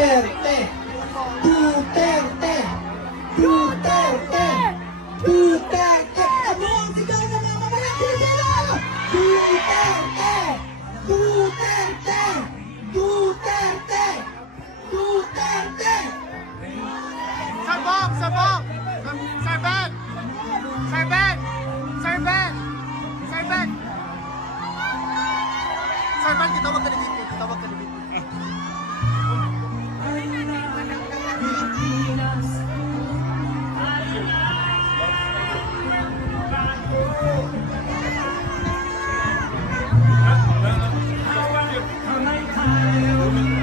Duterte! Duterte! Duterte! Duterte! Ano ang sigaw ng mga mamamayang Pilipino? Duterte! Duterte! Duterte! Duterte! Sabog! Sabog! Sir Ben! Sir Ben! Sir Ben! Sir Ben! Sir Ben, kitawag ka na dito. Kitawag ka na dito.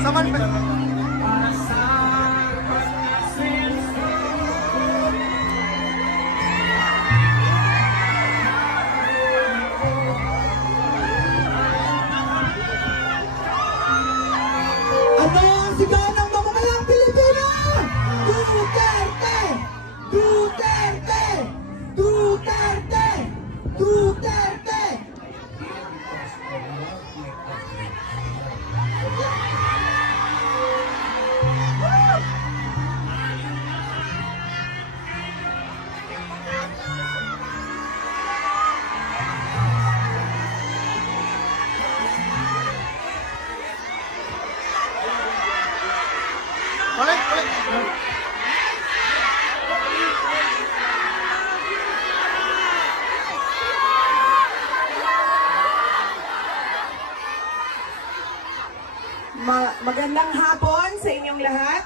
Saman ba? Ano ang sigaw ng mamamayang Pilipino? Duterte! Duterte! Duterte! Duterte! Ulit! Ulit! Magandang hapon sa inyong lahat.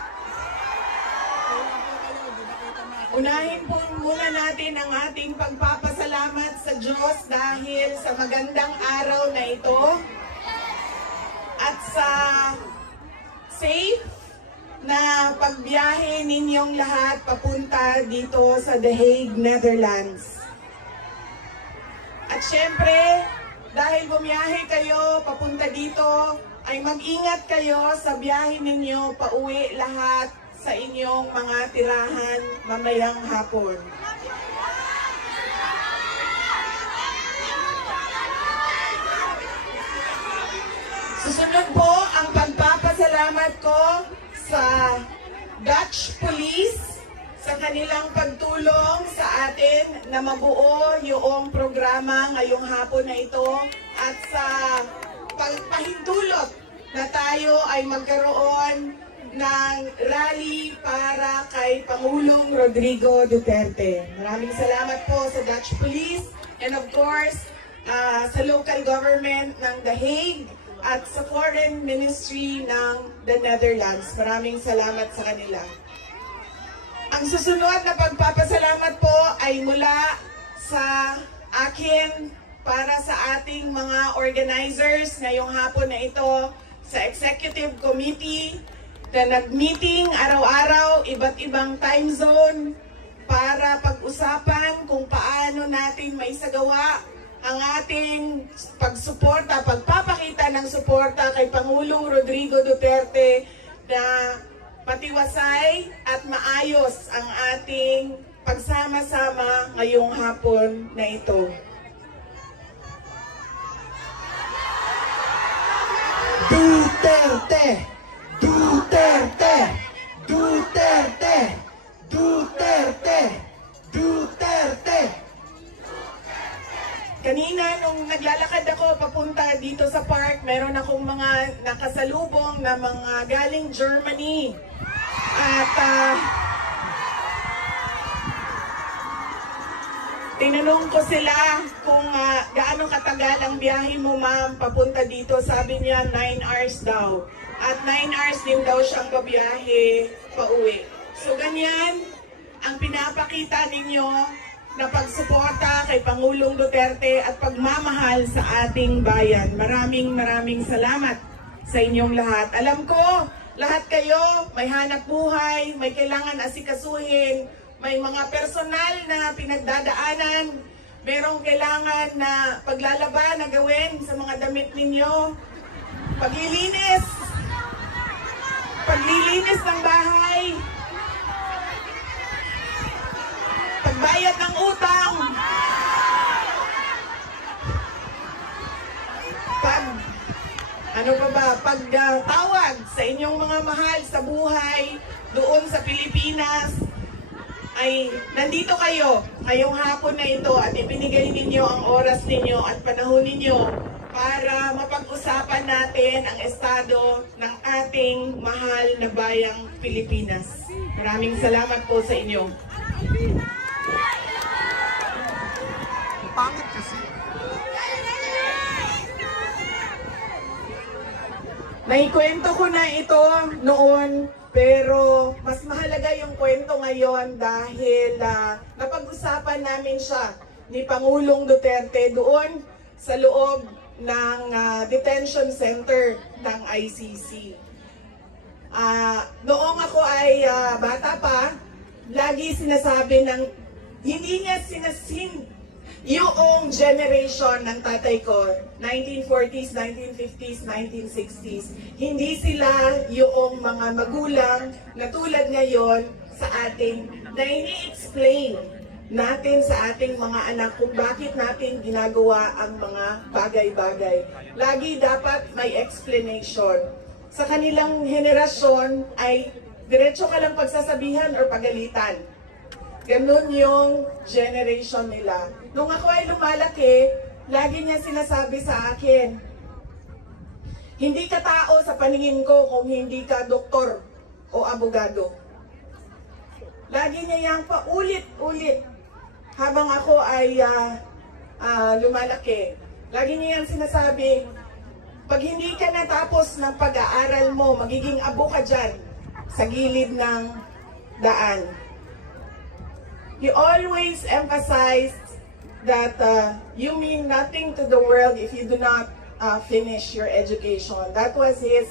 Unahin po muna natin ang ating pagpapasalamat sa Diyos dahil sa magandang araw na ito at sa safe na pagbiyahe ninyong lahat papunta dito sa The Hague, Netherlands. At syempre, dahil bumiyahe kayo papunta dito, ay mag-ingat kayo sa biyahe ninyo pauwi lahat sa inyong mga tirahan mamayang hapon. Susunod po ang pagpapasalamat ko sa Dutch Police sa kanilang pagtulong sa atin na mabuo yung programa ngayong hapon na ito at sa pagpahintulot na tayo ay magkaroon ng rally para kay Pangulong Rodrigo Duterte. Maraming salamat po sa Dutch Police and of course sa local government ng The Hague at sa Foreign Ministry ng the Netherlands. Maraming salamat sa kanila. Ang susunod na pagpapasalamat po ay mula sa akin para sa ating mga organizers ngayong hapon na ito sa Executive Committee na nag-meeting araw-araw, iba't ibang time zone para pag-usapan kung paano natin maisagawa ang ating pagsuporta, pagpapakita ng suporta kay Pangulong Rodrigo Duterte na patiwasay at maayos ang ating pagsama-sama ngayong hapon na ito. Duterte! Duterte! Duterte! Duterte! Duterte! Kanina nung naglalakad ako papunta dito sa park, meron akong mga nakasalubong na mga galing Germany. At tinanong ko sila kung gaano katagal ang biyahe mo ma'am papunta dito. Sabi niya 9 hours daw. At 9 hours din daw siyang babiyahe pauwi. So ganyan ang pinapakita ninyo na pagsuporta kay Pangulong Duterte at pagmamahal sa ating bayan. Maraming salamat sa inyong lahat. Alam ko, lahat kayo may hanap buhay, may kailangan asikasuhin, may mga personal na pinagdadaanan, merong kailangan na paglalaban na gawin sa mga damit ninyo, paglilinis ng bahay, pagbayad ng utang, pagtawag sa inyong mga mahal sa buhay doon sa Pilipinas, ay nandito kayo ngayong hapon na ito at ibinigay ninyo ang oras ninyo at panahon ninyo para mapag-usapan natin ang estado ng ating mahal na bayang Pilipinas. Maraming salamat po sa inyo. Pangit kasi. Naikwento ko na ito noon, pero mas mahalaga yung kwento ngayon dahil napag-usapan namin siya ni Pangulong Duterte doon sa loob ng detention center ng ICC. Noong ako ay bata pa, lagi sinasabi ng hindi niya yung generation ng tatay ko, 1940s, 1950s, 1960s, hindi sila yung mga magulang na tulad ngayon sa atin na ini-explain natin sa ating mga anak kung bakit natin ginagawa ang mga bagay-bagay. Lagi dapat may explanation. Sa kanilang henerasyon ay diretso ka lang pagsasabihan or pagalitan. Ganun yung generation nila. Nung ako ay lumalaki, lagi niya sinasabi sa akin, hindi ka tao sa paningin ko kung hindi ka doktor o abogado. Lagi niya yang paulit-ulit habang ako ay lumalaki. Lagi niya yang sinasabi, pag hindi ka natapos ng pag-aaral mo, magiging abo ka dyan sa gilid ng daan. He always emphasized that you mean nothing to the world if you do not finish your education. That was his,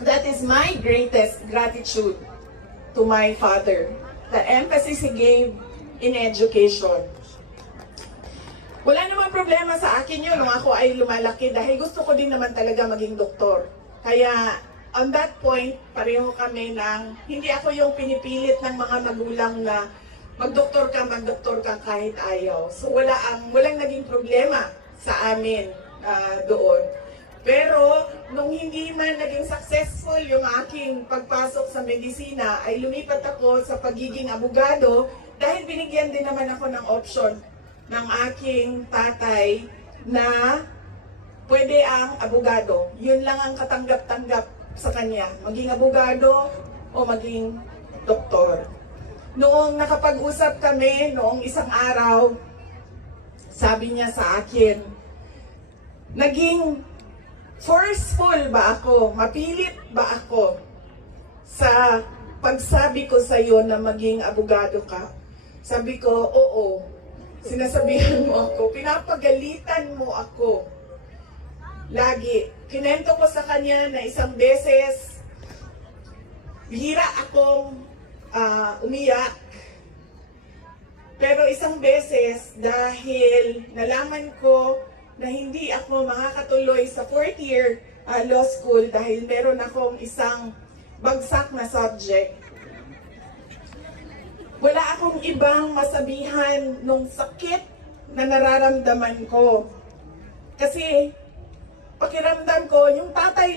that is my greatest gratitude to my father. The emphasis he gave in education. Wala namang problema sa akin yun nung ako ay lumalaki dahil gusto ko din naman talaga maging doktor. Kaya on that point, pareho kami ng, hindi ako yung pinipilit ng mga magulang na magdoktor ka kahit ayaw. So walang naging problema sa amin doon. Pero nung hindi man naging successful yung aking pagpasok sa medisina, ay lumipat ako sa pagiging abogado dahil binigyan din naman ako ng option ng aking tatay na pwede ang abogado. Yun lang ang katanggap-tanggap sa kanya, maging abogado o maging doktor. Noong nakapag-usap kami, noong isang araw, sabi niya sa akin, naging forceful ba ako, mapilit ba ako sa pagsabi ko sa iyo na maging abogado ka? Sabi ko, oo. Sinasabihan mo ako, pinapagalitan mo ako. Lagi. Kinento ko sa kanya na isang beses, bihira akong umiyak. Pero isang beses, dahil nalaman ko na hindi ako makakatuloy sa 4th year law school dahil meron akong isang bagsak na subject. Wala akong ibang masabihan nung sakit na nararamdaman ko. Kasi pakiramdam ko, yung tatay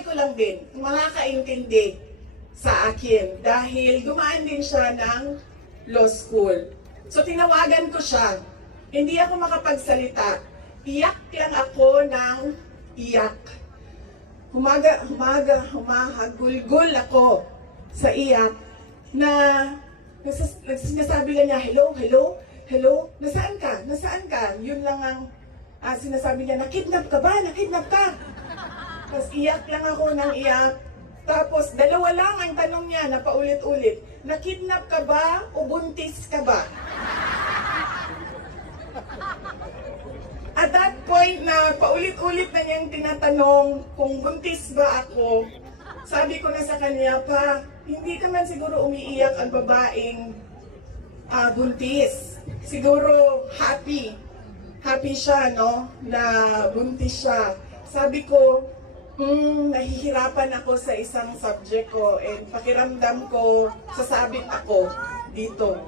ko lang din, makakaintindi sa akin dahil dumaan din siya ng law school. So tinawagan ko siya. Hindi ako makapagsalita. Iyak lang ako ng iyak. Humahagulgul ako sa iyak na sinasabi lang niya, hello, hello, hello, nasaan ka? Nasaan ka? Yun lang ang sinasabi niya, nakidnap ka ba? Nakidnap ka? Tapos iyak lang ako ng iyak. Tapos dalawa lang ang tanong niya na paulit-ulit, nakidnap ka ba o buntis ka ba? At that point na paulit-ulit na niyang tinatanong kung buntis ba ako, sabi ko na sa kanya, pa, hindi ka man siguro umiiyak ang babaeng buntis. Siguro happy siya, no, na buntis siya. Sabi ko, nahihirapan ako sa isang subject ko and pakiramdam ko, sasabit ako dito.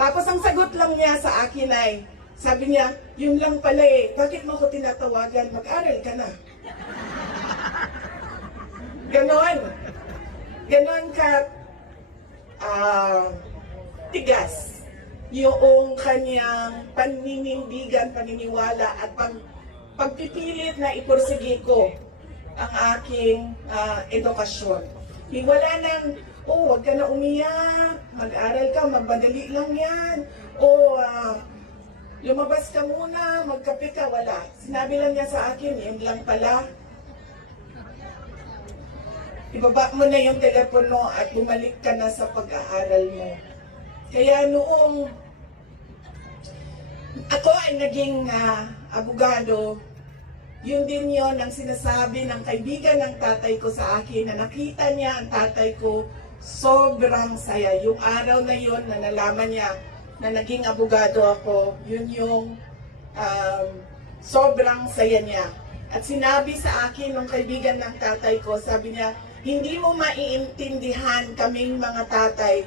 Tapos ang sagot lang niya sa akin ay, sabi niya, yun lang pala eh, bakit mo ko tinatawagan? Mag-aral ka na. ganon ka tigas yung kanyang paniniwala at pagpipilit na ipursige ko ang aking edukasyon. Wala nang, wag ka na umiyak, mag-aral ka, magmadali lang yan, lumabas ka muna, magkape ka, wala. Sinabi lang niya sa akin, yun lang pala. Ibaba mo na yung telepono at bumalik ka na sa pag-aaral mo. Kaya noong ako ay naging abogado, yun din yon ang sinasabi ng kaibigan ng tatay ko sa akin na nakita niya ang tatay ko sobrang saya. Yung araw na yon na nalaman niya na naging abogado ako, yun yung sobrang saya niya. At sinabi sa akin ng kaibigan ng tatay ko, sabi niya, hindi mo maiintindihan kaming mga tatay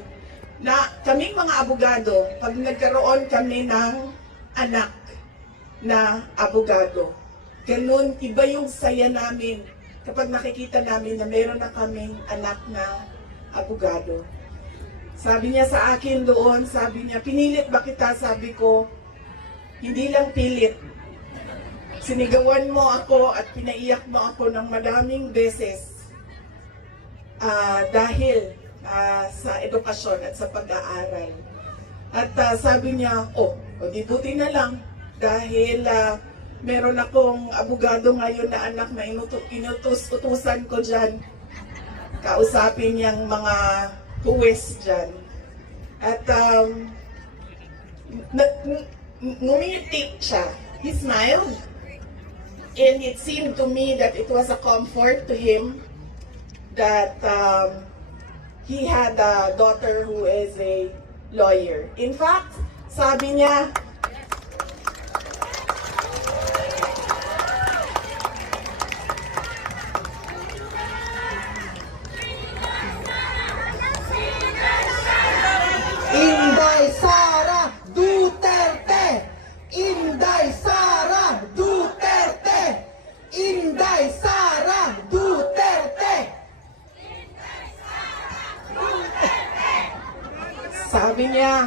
na kaming mga abogado pag nagkaroon kami ng anak na abogado. Ganun, iba yung saya namin kapag nakikita namin na meron na kaming anak na abogado. Sabi niya sa akin doon, sabi niya, pinilit ba kita? Sabi ko, hindi lang pilit. Sinigawan mo ako at pinaiyak mo ako ng madaming beses dahil sa edukasyon at sa pag-aaral. At sabi niya, di buti na lang dahil meron akong abogado ngayon na anak na inutos-utusan ko dyan. Kausapin niyang mga huwes dyan. At ngumiti siya. He smiled. And it seemed to me that it was a comfort to him that he had a daughter who is a lawyer. In fact, sabi niya, Inday Sara Duterte! Inday Sara Duterte! Inday Sara Duterte! sabi niya,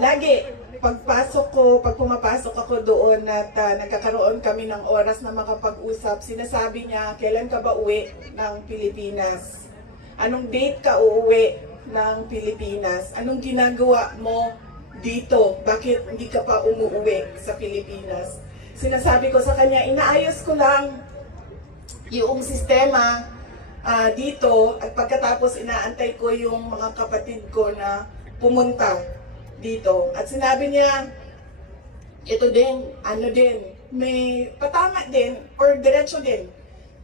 lagi, pag pumapasok ako doon at nagkakaroon kami ng oras na makapag-usap, sinasabi niya, kailan ka ba uwi ng Pilipinas? Anong date ka uuwi ng Pilipinas? Anong ginagawa mo dito? Bakit hindi ka pa umuwi sa Pilipinas? Sinasabi ko sa kanya, inaayos ko lang yung sistema dito at pagkatapos inaantay ko yung mga kapatid ko na pumunta dito. At sinabi niya, ito din, may patama din or diretso din,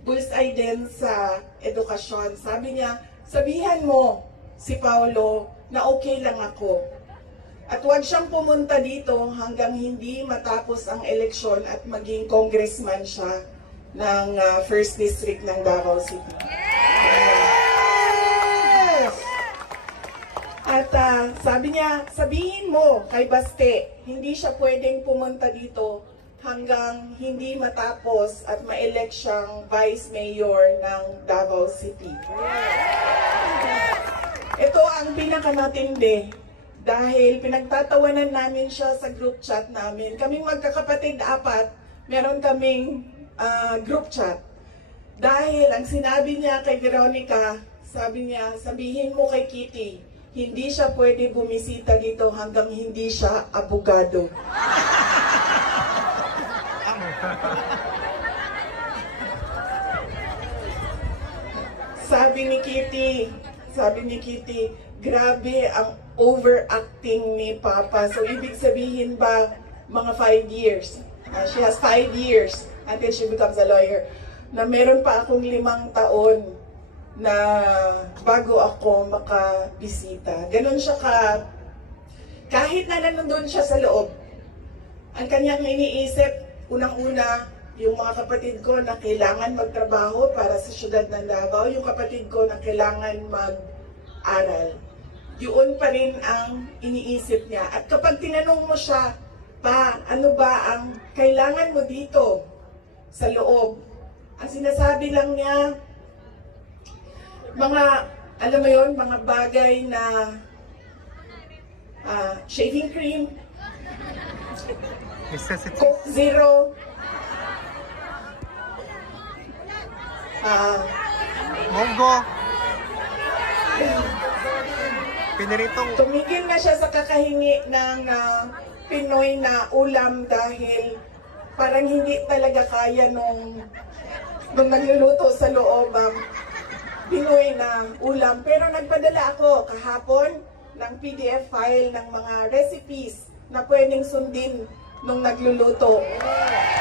bullseye din sa edukasyon. Sabi niya, sabihan mo si Paolo na okay lang ako. At huwag siyang pumunta dito hanggang hindi matapos ang eleksyon at maging congressman siya ng 1st District ng Davao City. Yes! At sabi niya, sabihin mo kay Baste, hindi siya pwedeng pumunta dito hanggang hindi matapos at ma-elect siyang Vice Mayor ng Davao City. Ito ang pinakamatindi dahil pinagtatawanan namin siya sa group chat namin. Kaming magkakapatid 4, meron kaming group chat. Dahil ang sinabi niya kay Veronica, sabi niya, sabihin mo kay Kitty, hindi siya pwede bumisita dito hanggang hindi siya abogado. Sabi ni Kitty, grabe ang overacting ni Papa. So, ibig sabihin ba, mga 5 years. She has 5 years until she becomes a lawyer. Na meron pa akong 5 taon na bago ako makabisita. Ganon siya kahit na nandun siya sa loob, ang kanyang iniisip, unang-una, yung mga kapatid ko na kailangan magtrabaho para sa syudad ng Davao, yung kapatid ko na kailangan mag-aral. Yun pa rin ang iniisip niya. At kapag tinanong mo siya, pa, ano ba ang kailangan mo dito sa loob? Ang sinasabi lang niya, mga, alam mo yon, mga bagay na shaving cream, Necessity. Coke Zero, Monggo. Piniritong tumigil na siya sa kakahingi ng Pinoy na ulam dahil parang hindi talaga kaya nung nagluluto sa loob ang Pinoy na ulam. Pero nagpadala ako kahapon ng PDF file ng mga recipes na pwedeng sundin nung nagluluto.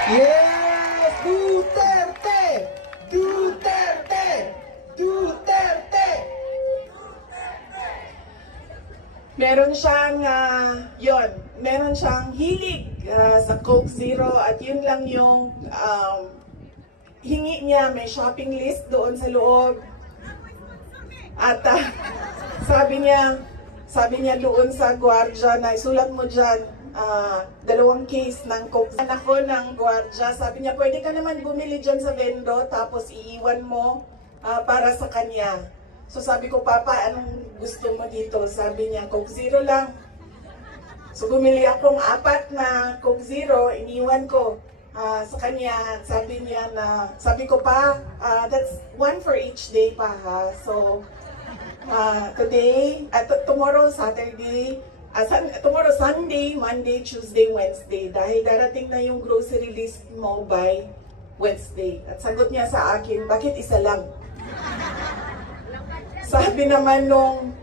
Yes! Duterte! Duterte! Duterte! Meron siyang, meron siyang hilig sa Coke Zero at yun lang yung hingi niya. May shopping list doon sa loob. At sabi niya doon sa gwardiya na isulat mo dyan, 2 case ng Coke. Ako ng gwardiya, sabi niya, pwede ka naman bumili dyan sa vendo tapos iiwan mo para sa kanya. So sabi ko, Papa, anong gusto mo dito? Sabi niya, Coke Zero lang. So bumili akong 4 na Coke Zero, iniwan ko sa kanya. Sabi ko pa, that's 1 for each day pa ha. So today, tomorrow Saturday, tomorrow Sunday, Monday, Tuesday, Wednesday. Dahil darating na yung grocery list mo by Wednesday. At sagot niya sa akin, bakit isa lang? Sabi naman nung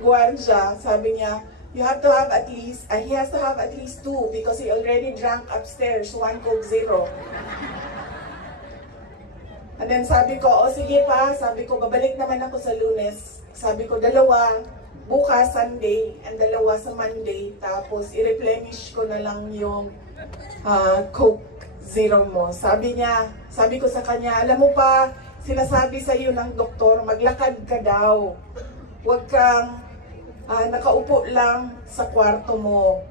gwardiya, sabi niya, he has to have at least 2 because he already drank upstairs 1 Coke Zero. And then sabi ko, sige pa, sabi ko, babalik naman ako sa Lunes. Sabi ko, 2, bukas Sunday, and 2 sa Monday. Tapos i-replenish ko na lang yung Coke Zero mo. Sabi ko sa kanya, alam mo pa, sinasabi sa iyo ng doktor, maglakad ka daw. Huwag kang nakaupo lang sa kwarto mo.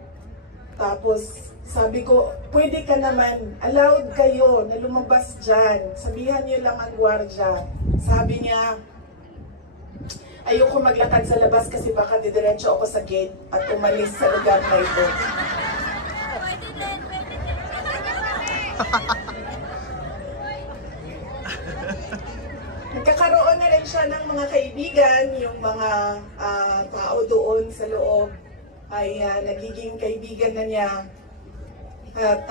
Tapos sabi ko, pwede ka naman, allowed kayo na lumabas dyan. Sabihan niyo lang ang gwardiya. Sabi niya, ayoko maglakad sa labas kasi baka didiretso ako sa gate at umalis sa lugar na ito. Nagkakaroon na rin siya ng mga kaibigan, yung mga tao doon sa loob ay nagiging kaibigan na niya. At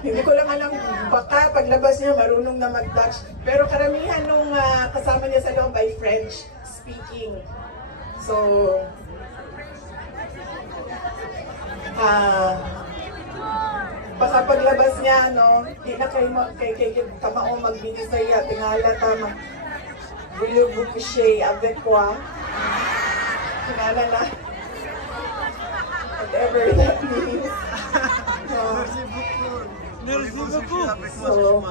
hindi ko lang alam, baka paglabas niya marunong na mag-Dutch. Pero karamihan nung kasama niya sa loob ay French speaking. So, baka paglabas niya, no, di na kay kamao magbinisaya, tingala tama. Voulez vous coucher avec moi? Tingala na. Whatever that means. So,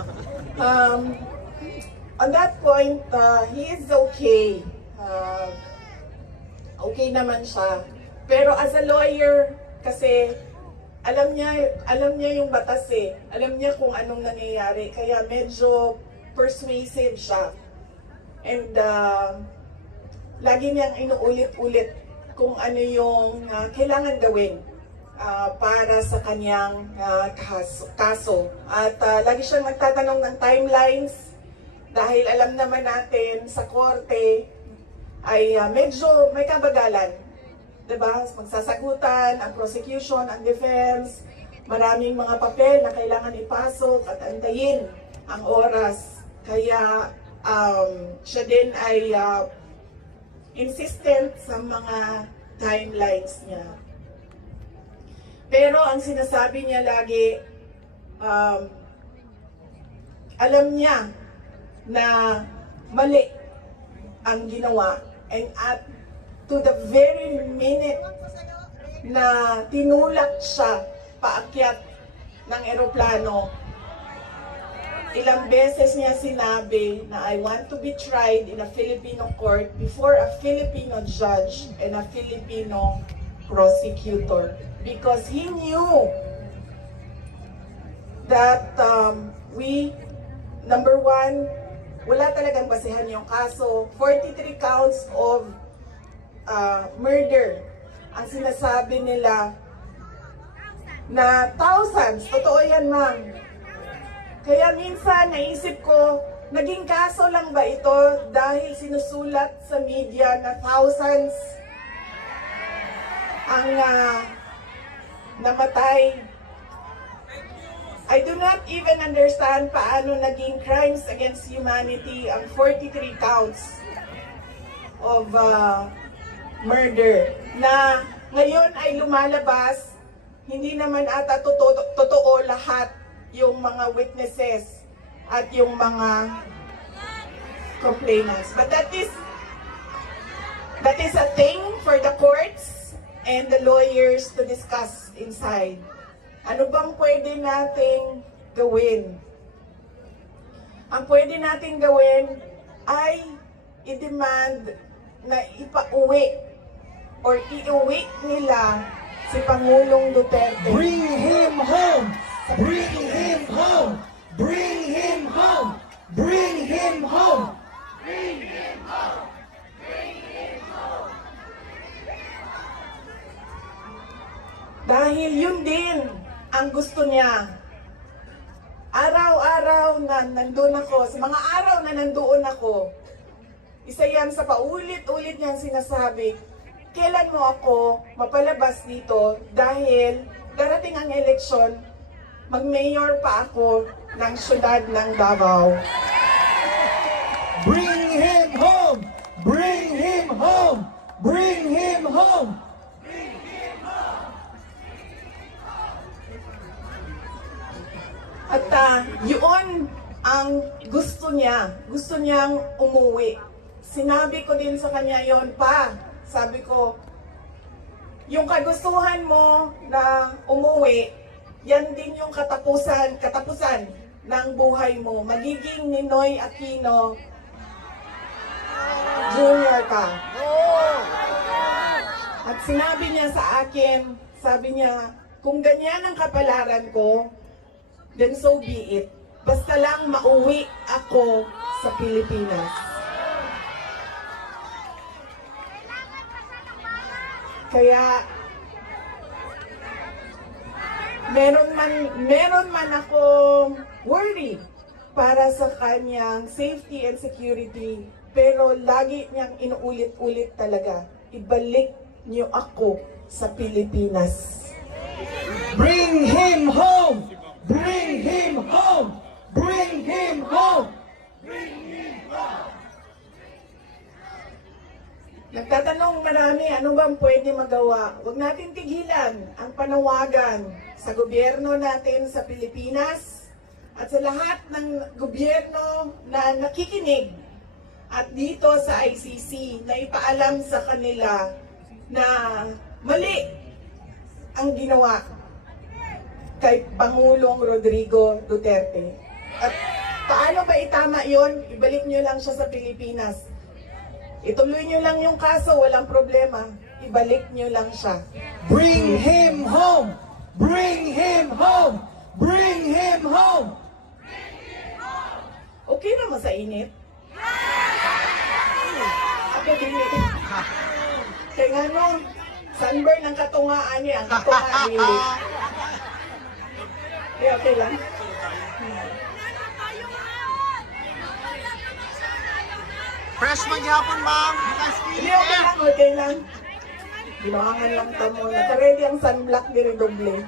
on that point, he is okay. Okay naman siya. Pero as a lawyer, kasi alam niya yung batas eh. Alam niya kung anong nangyayari. Kaya medyo persuasive siya. And lagi niyang inuulit-ulit kung ano yung kailangan gawin para sa kanyang kaso. At lagi siyang nagtatanong ng timelines dahil alam naman natin sa korte ay medyo may kabagalan. Diba? Magsasagutan, ang prosecution, ang defense, maraming mga papel na kailangan ipasok at antayin ang oras. Kaya siya din ay insistent sa mga timelines niya. Pero ang sinasabi niya lagi, alam niya na mali ang ginawa. And at to the very minute na tinulak siya paakyat ng eroplano, ilang beses niya sinabi na I want to be tried in a Filipino court before a Filipino judge and a Filipino prosecutor. Because he knew that we number one, wala talagang basehan yung kaso. 43 counts of murder. Ang sinasabi nila na thousands. Totoo yan, ma'am. Kaya minsan naisip ko, naging kaso lang ba ito dahil sinusulat sa media na thousands ang namatay? I do not even understand paano naging crimes against humanity ang 43 counts of murder na ngayon ay lumalabas. Hindi naman ata totoo lahat yung mga witnesses at yung mga complainants. But that is a thing for the courts and the lawyers to discuss inside. Ano bang pwede nating gawin? Ang pwede nating gawin ay i-demand na ipauwi or iuwi nila si Pangulong Duterte. Bring him home! Bring him home! Bring him home! Bring him home! Bring him home! Bring him home! Dahil yun din ang gusto niya. Araw-araw na nandun ako, sa mga araw na nandoon ako, isa yan sa paulit-ulit niyang sinasabi, kailan mo ako mapalabas dito dahil darating ang eleksyon, mag-mayor pa ako ng syudad ng Davao. Bring him home! Bring him home! Bring him home! At yun ang gusto niya. Gusto niyang umuwi. Sinabi ko din sa kanya yon pa. Sabi ko, yung kagustuhan mo na umuwi, yan din yung katapusan ng buhay mo. Magiging Ninoy Aquino Jr. ka. At sinabi niya sa akin, sabi niya, kung ganyan ang kapalaran ko, then so be it. Basta lang mauwi ako sa Pilipinas. Kaya meron man ako worry para sa kanyang safety and security, pero lagi niyang inuulit-ulit talaga, ibalik niyo ako sa Pilipinas. Bring him home! Bring him home! Bring him home! Nagtatanong marami, ano bang pwede magawa? Huwag natin tigilan ang panawagan sa gobyerno natin sa Pilipinas at sa lahat ng gobyerno na nakikinig at dito sa ICC na ipaalam sa kanila na mali ang ginawa kay Pangulong Rodrigo Duterte. At paano ba itama yon? Ibalik nyo lang siya sa Pilipinas. Ituloy nyo lang yung kaso, walang problema. Ibalik nyo lang siya. Bring him home! Bring him home! Bring him home! Okay naman sa init? Ako din eh. Kaya nga no, sunburn ang katungaan niya, ang katungaan really. Okay lang. Fresh maghapon, ma'am. Hindi, okay lang. Ginawangan lang ito mo. Naka-ready ang sunblock diri doble.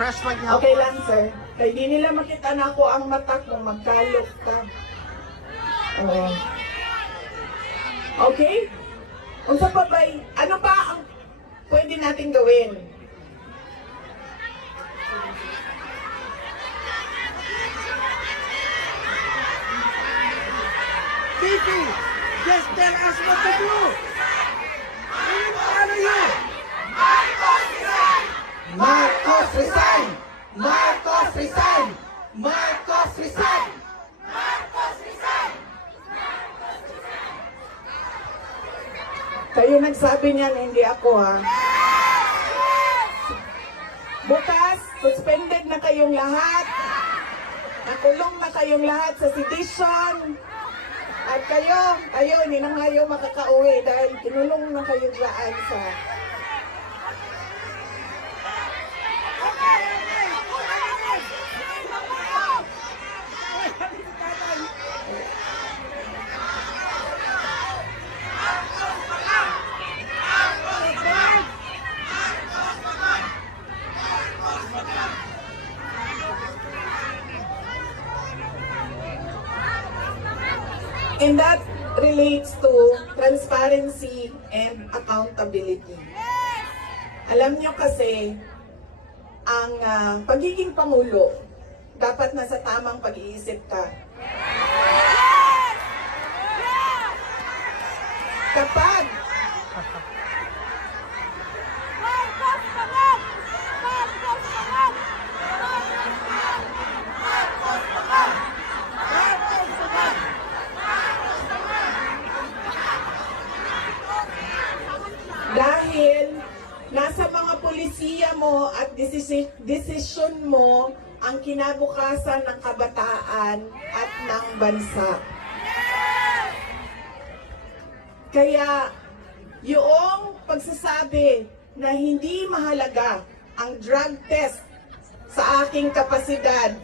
Fresh maghapon. Okay lang, sir. Kaya di nila makita na ako ang mata kung magkalok ka. Okay? Unsa pa ba? Ano pa ang pwede natin gawin? Fifi, just tell us what to do. Ano yun? Marcos resign! Marcos resign! Marcos resign! Marcos resign! Kayo nagsabi niyan, hindi ako ha. Bukas, suspended na kayo. kayong lahat. Nakulong na kayong lahat sa sedition. At kayo, hindi na kayo makakauwi dahil kinulong na kayo dyan sa... And that relates to transparency and accountability. Alam nyo kasi, ang pagiging Pangulo, dapat nasa tamang pag-iisip ka. Kapag dahil nasa mga polisiya mo at desisyon mo ang kinabukasan ng kabataan at ng bansa. Kaya yung pagsasabi na hindi mahalaga ang drug test sa aking kapasidad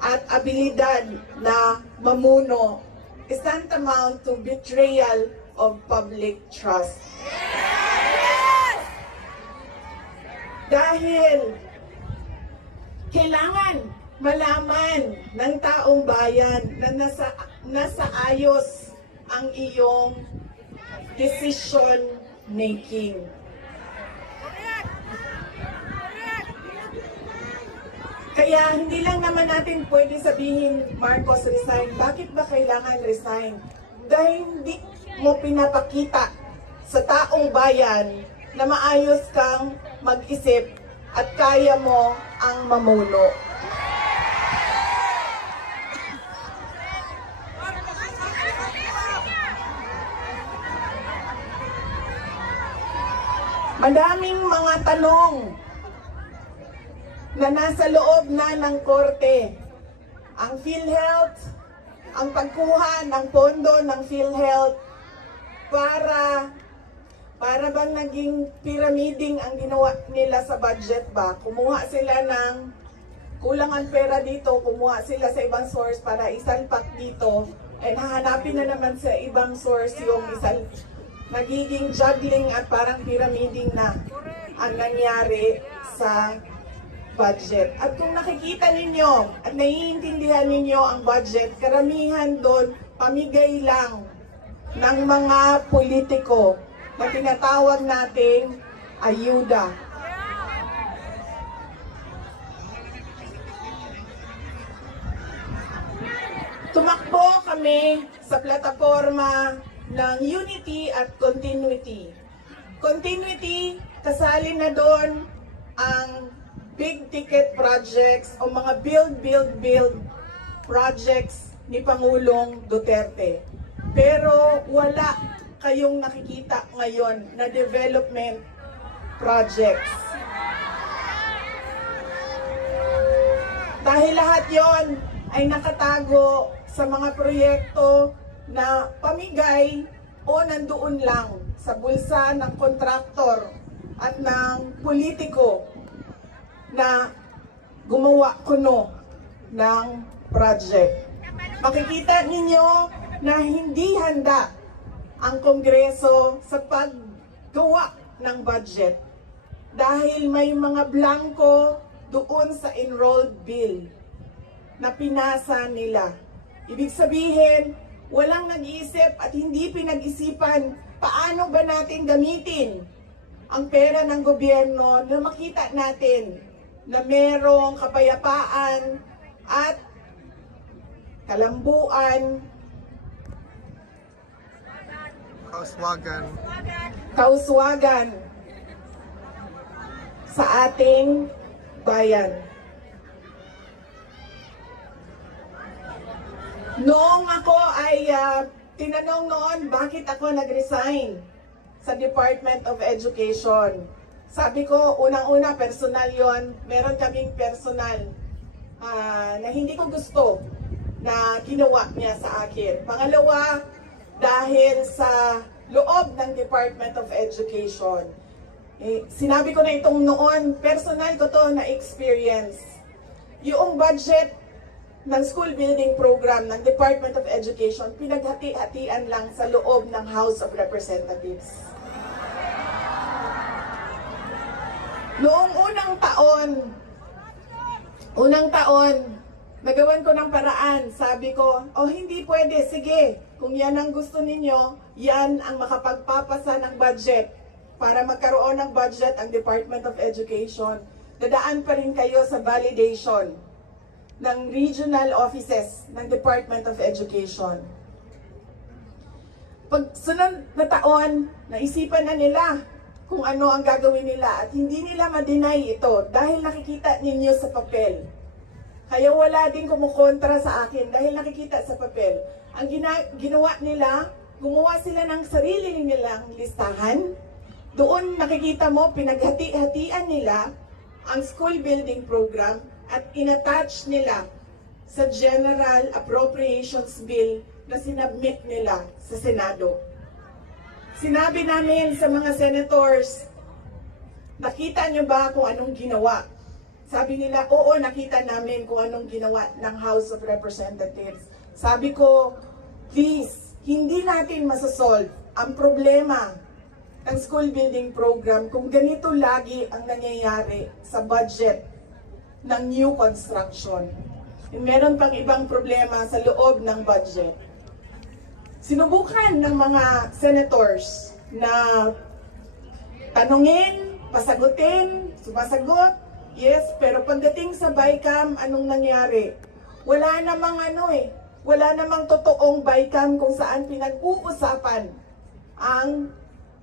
at abilidad na mamuno is tantamount to betrayal of public trust. Dahil kailangan malaman ng taong bayan na nasa ayos ang iyong decision making. Kaya hindi lang naman natin pwede sabihin, Marcos, resign. Bakit ba kailangan resign? Dahil hindi mo pinapakita sa taong bayan na maayos kang mag-isip at kaya mo ang mamuno. Madaming mga tanong na nasa loob na ng korte. Ang PhilHealth, ang pagkuha ng pondo ng PhilHealth para bang naging pyramiding ang ginawa nila sa budget ba? Kumuha sila ng kulang ang pera dito, kumuha sila sa ibang source para isalpak dito, and hahanapin na naman sa ibang source yung nagiging juggling at parang pyramiding na ang nangyari sa budget. At kung nakikita ninyo at naiintindihan ninyo ang budget, karamihan doon pamigay lang ng mga politiko na tinatawag nating ayuda. Tumakbo kami sa plataforma ng unity at continuity. Continuity, kasali na doon ang big ticket projects o mga build projects ni Pangulong Duterte. Pero wala kayong nakikita ngayon na development projects. Dahil lahat yon ay nakatago sa mga proyekto na pamigay o nandoon lang sa bulsa ng kontraktor at ng politiko na gumawa kuno ng project. Makikita ninyo na hindi handa ang Kongreso sa paggawa ng budget dahil may mga blanco doon sa enrolled bill na pinasa nila. Ibig sabihin, walang nag-iisip at hindi pinag-isipan paano ba natin gamitin ang pera ng gobyerno na makita natin na merong kapayapaan at kalambuan, kauswagan sa ating bayan. Noong ako ay tinanong noon bakit ako nag-resign sa Department of Education. Sabi ko, unang-una, personal yon. Meron kaming personal na hindi ko gusto na ginawa niya sa akin. Pangalawa, dahil sa loob ng Department of Education. Sinabi ko na itong noon, personal ko to na experience. Yung budget ng school building program ng Department of Education, pinaghati-hatian lang sa loob ng House of Representatives. Noong unang taon, nagawan ko ng paraan. Sabi ko, hindi pwede, sige. Kung yan ang gusto ninyo, yan ang makapagpapasa ng budget. Para magkaroon ng budget ang Department of Education, dadaan pa rin kayo sa validation ng regional offices ng Department of Education. Pag sunod na taon, naisipan na nila kung ano ang gagawin nila at hindi nila ma-deny ito dahil nakikita ninyo sa papel. Kaya wala din kumukontra sa akin dahil nakikita sa papel. Ang ginawa nila, gumawa sila ng sarili nilang listahan. Doon nakikita mo, pinaghati-hatian nila ang school building program at inattach nila sa General Appropriations Bill na sinabmit nila sa Senado. Sinabi namin sa mga senators, nakita nyo ba kung anong ginawa? Sabi nila, oo, nakita namin kung anong ginawa ng House of Representatives. Sabi ko, please, hindi natin masasolve ang problema ng school building program kung ganito lagi ang nangyayari sa budget ng new construction. Meron pang ibang problema sa loob ng budget. Sinubukan ng mga senators na tanungin, pasagutin, sumasagot, yes, pero pagdating sa BICAM, anong nangyari? Wala namang totoong BICAM kung saan pinag-uusapan ang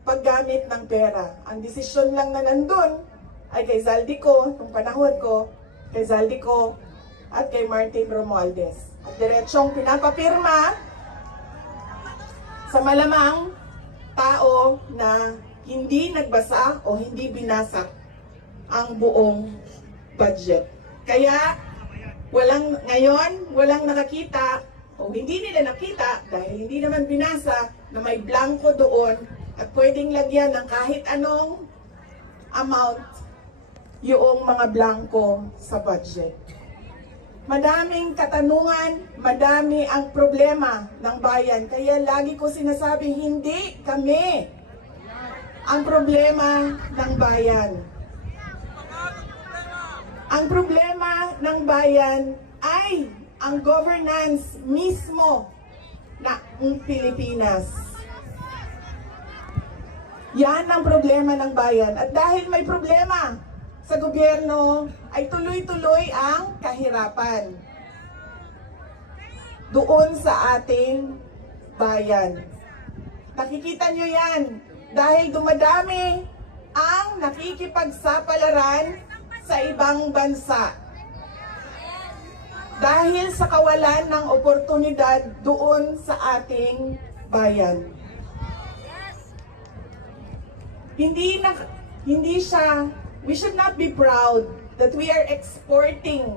paggamit ng pera. Ang desisyon lang na nandun ay kay Zaldico, nung panahon ko, kay Zaldico at kay Martin Romualdez. At diretsong pinapapirma sa malamang tao na hindi nagbasa o hindi binasa ang buong budget. Kaya walang nakakita o hindi nila nakita dahil hindi naman binasa na may blanco doon at pwedeng lagyan ng kahit anong amount yung mga blanco sa budget. Madaming katanungan, madami ang problema ng bayan. Kaya lagi ko sinasabi, hindi kami ang problema ng bayan. Ang problema ng bayan ay ang governance mismo ng Pilipinas. Yan ang problema ng bayan. At dahil may problema sa gobyerno, ay tuloy-tuloy ang kahirapan doon sa ating bayan. Nakikita nyo yan dahil dumadami ang nakikipagsapalaran sa ibang bansa. Dahil sa kawalan ng oportunidad doon sa ating bayan. We should not be proud that we are exporting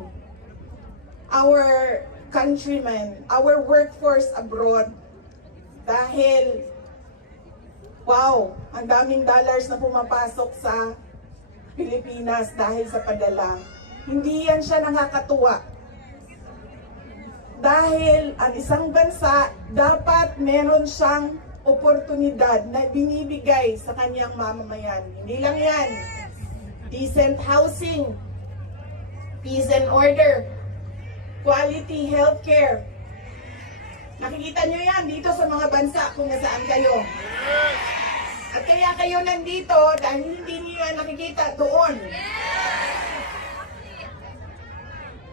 our countrymen, our workforce abroad dahil, wow, ang daming dollars na pumapasok sa Pilipinas dahil sa padala. Hindi yan siya nakakatuwa. Dahil ang isang bansa dapat meron siyang oportunidad na binibigay sa kanyang mamamayan. Hindi lang yan. Decent housing, peace and order, quality healthcare. Nakikita nyo yan dito sa mga bansa kung nasaan kayo. At kaya kayo nandito dahil hindi niyo yan nakikita doon.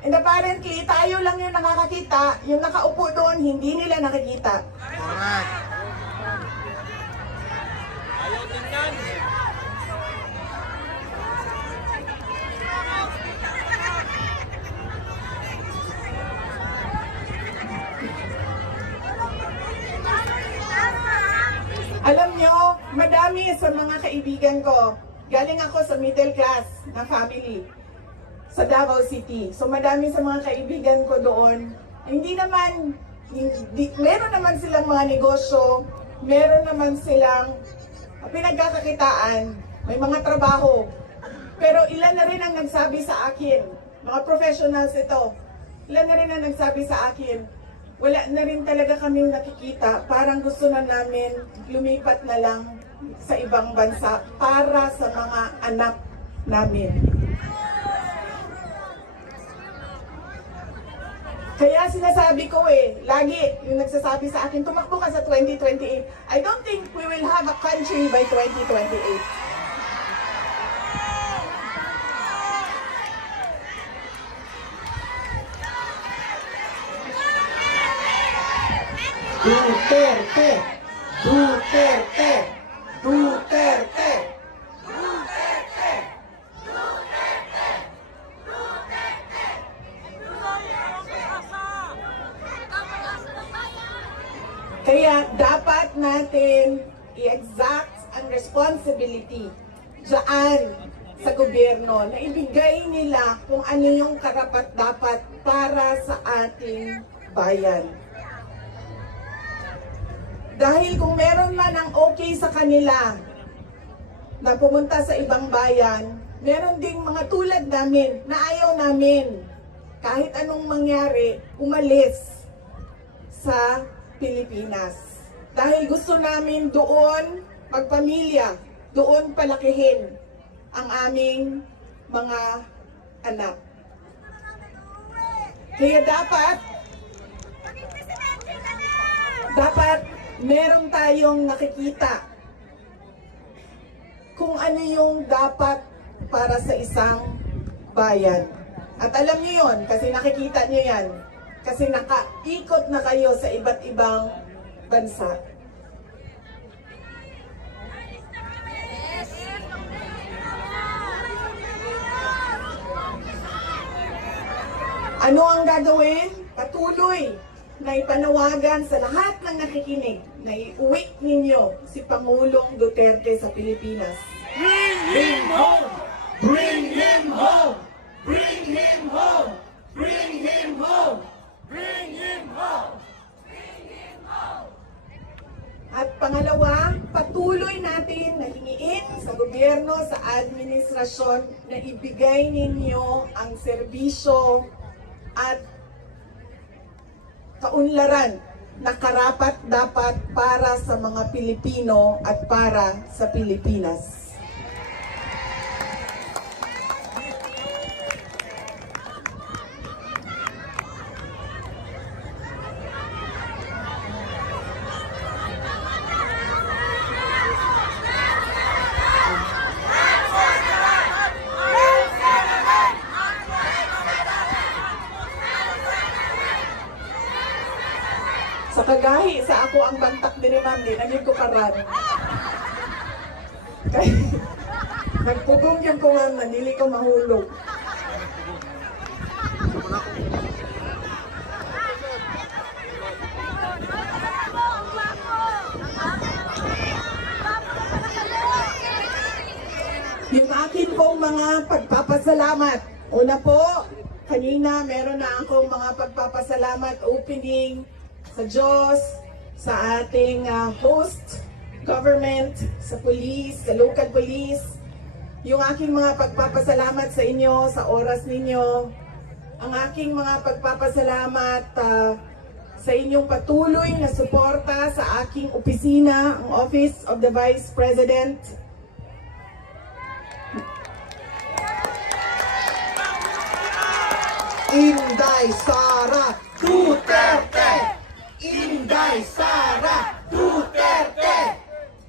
And apparently, tayo lang yung nakakakita, yung nakaupo doon, hindi nila nakikita. Correct. Ayaw tingnan. Alam nyo, madami sa mga kaibigan ko, galing ako sa middle class na family. sa Davao City. So madami sa mga kaibigan ko doon, meron naman silang mga negosyo, meron naman silang pinagkakakitaan, may mga trabaho. Pero ilan na rin ang nagsabi sa akin, mga professionals ito, ilan na rin ang nagsabi sa akin, wala na rin talaga kaming nakikita, parang gusto na namin lumipat na lang sa ibang bansa para sa mga anak namin. Kaya sinasabi ko lagi yung nagsasabi sa akin, tumakbo ka sa 2028. I don't think we will have a country by 2028. Duterte! Duterte! Duterte! Kaya dapat natin i-exact ang responsibility dyan sa gobyerno na ibigay nila kung ano yung karapat-dapat para sa ating bayan. Dahil kung meron man ang okay sa kanila na pumunta sa ibang bayan, meron ding mga tulad namin na ayaw namin kahit anong mangyari umalis sa Pilipinas. Dahil gusto namin doon magpamilya, doon palakihin ang aming mga anak. Kaya dapat meron tayong nakikita kung ano yung dapat para sa isang bayan. At alam niyo yon kasi nakikita niyo yan. Kasi nakaikot na kayo sa iba't ibang bansa. Ano ang gagawin? Patuloy na ipanawagan sa lahat ng nakikinig na iuwi ninyo si Pangulong Duterte sa Pilipinas. Bring him home! Bring him home! Bring him home! Bring him home! Bring him home! At pangalawa, patuloy natin na hingiin sa gobyerno, sa administrasyon na ibigay ninyo ang serbisyo at kaunlaran na karapat-dapat para sa mga Pilipino at para sa Pilipinas. Sa kagahi, sa ako ang bantak din ni Ma'am, naging ko karan. Kaya, nagpugong yung ko nga, dili ko mahulog. Yung akin pong mga pagpapasalamat. Una po, kanina meron na akong mga pagpapasalamat opening sa Diyos, sa ating host government, sa police, sa local police. Yung aking mga pagpapasalamat sa inyo, sa oras ninyo. Ang aking mga pagpapasalamat sa inyong patuloy na suporta sa aking opisina, ang Office of the Vice President. Inday Sara Duterte! Inday Sara Duterte!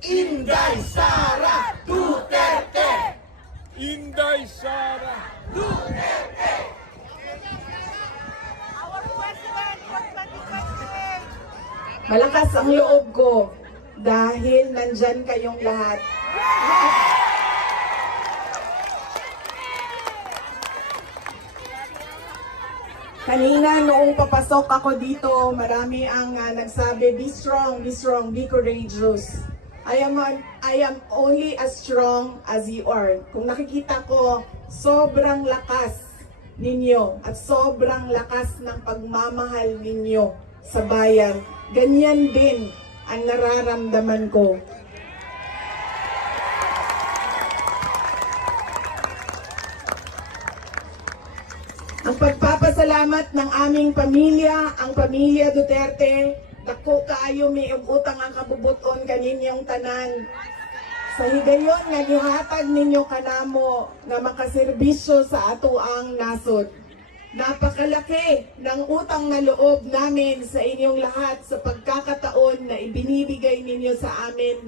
Inday Sara Duterte! Inday Sara! Malakas ang loob ko dahil nandyan kayong lahat. Kanina noong papasok ako dito, marami ang nagsabi, be strong, be courageous. I am only as strong as you are. Kung nakikita ko, sobrang lakas ninyo at sobrang lakas ng pagmamahal ninyo sa bayan. Ganyan din ang nararamdaman ko. Ang pagpapasalamat ng aming pamilya, ang pamilya Duterte, dako kaayo may utang ang kabubuton kaninyong tanan. Sa higayon nga gihatag ninyo kanamo na makaserbisyo sa ato ang nasod. Napakalaki ng utang na loob namin sa inyong lahat sa pagkakataon na ibinibigay ninyo sa amin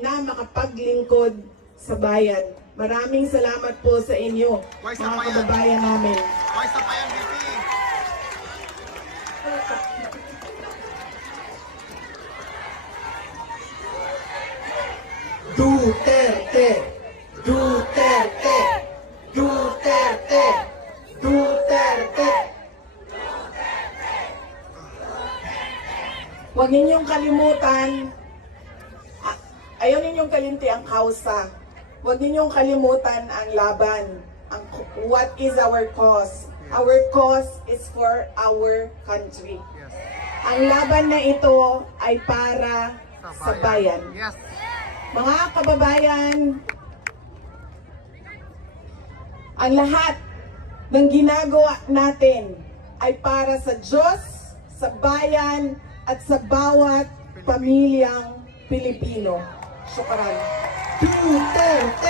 na makapaglingkod sa bayan. Maraming salamat po sa inyo, mga kababayan namin. Voice of Bayan VP. Duterte! Duterte! Duterte! Duterte! Huwag ninyong kalimutan, ayaw ninyong kalimti ang kausa. Huwag ninyong kalimutan ang laban. What is our cause? Our cause is for our country. Yes. Ang laban na ito ay para sa bayan. Yes. Mga kababayan, ang lahat ng ginagawa natin ay para sa Diyos, sa bayan, at sa bawat pamilyang Pilipino. Syukran. Duterte!